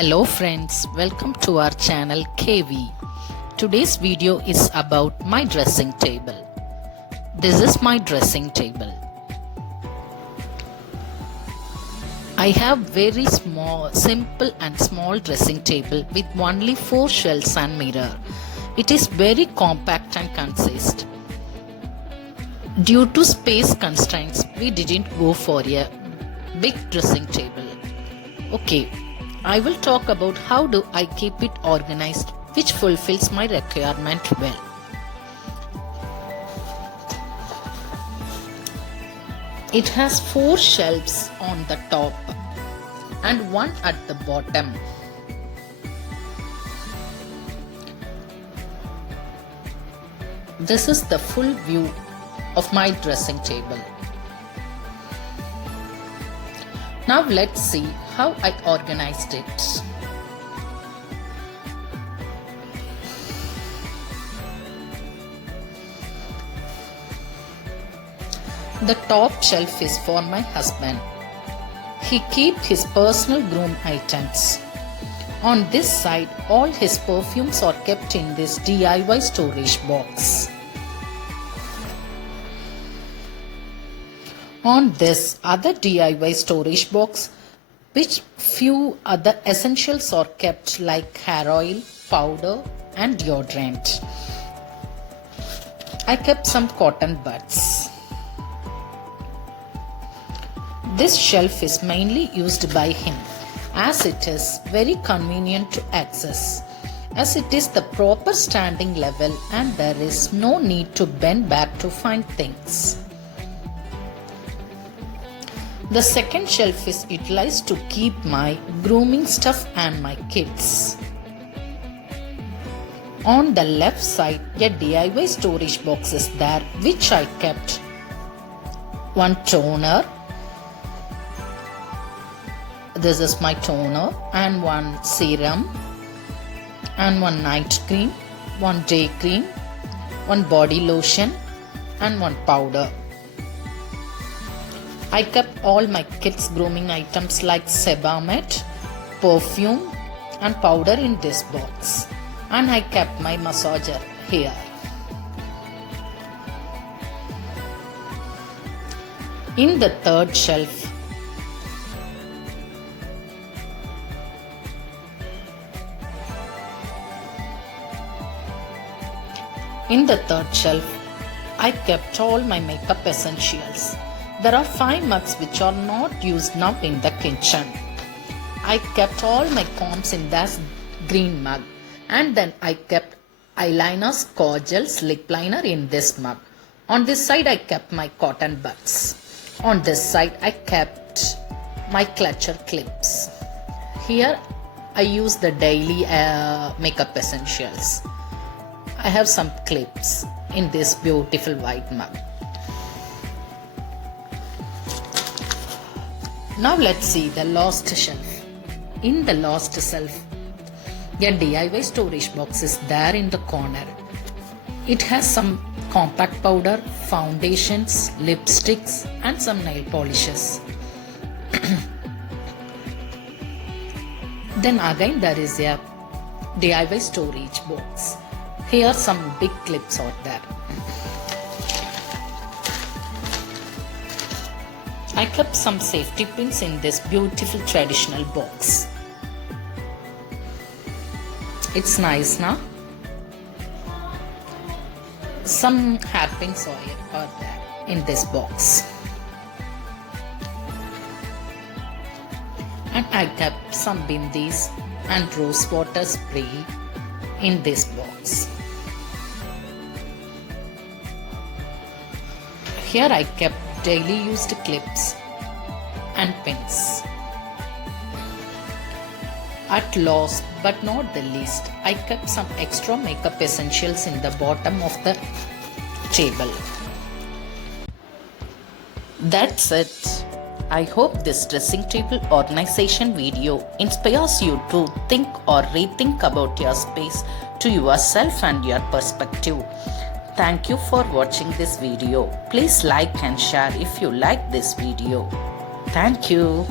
Hello friends, welcome to our channel KV. Today's video is about my dressing table. This is my dressing table. I have very simple and small dressing table with only 4 shelves and mirror. It is very compact and concise. Due to space constraints, we didn't go for a big dressing table. Okay. I will talk about how do I keep it organized, which fulfills my requirement well. It has 4 shelves on the top and 1 at the bottom. This is the full view of my dressing table. Now let's see how I organized it. The top shelf is for my husband. He keeps his personal groom items. On this side, all his perfumes are kept in this DIY storage box. On this other DIY storage box, which few other essentials are kept like hair oil, powder and deodorant. I kept some cotton buds. This shelf is mainly used by him as it is very convenient to access, as it is the proper standing level and there is no need to bend back to find things. The second shelf is utilized to keep my grooming stuff and my kids. On the left side, a DIY storage box is there which I kept one toner. This is my toner and one serum and one night cream, one day cream, one body lotion and one powder. I kept all my kids' grooming items like Sebamed, perfume and powder in this box. And I kept my massager here. In the third shelf, I kept all my makeup essentials. There are 5 mugs which are not used now in the kitchen. I kept all my combs in this green mug and then I kept eyeliners, kajals, lip liner in this mug. On this side I kept my cotton buds. On this side I kept my clutcher clips. Here I use the daily makeup essentials. I have some clips in this beautiful white mug. Now let's see the last shelf. In the last shelf, a DIY storage box is there in the corner. It has some compact powder, foundations, lipsticks and some nail polishes. Then again there is a DIY storage box. Here some big clips are there. I kept some safety pins in this beautiful traditional box. It's nice now. Some hairpins are there in this box. And I kept some bindis and rose water spray in this box. Here I kept daily used clips and pins. At last but not the least, I kept some extra makeup essentials in the bottom of the table. That's it. I hope this dressing table organization video inspires you to think or rethink about your space to yourself and your perspective. Thank you for watching this video. Please like and share if you like this video. Thank you.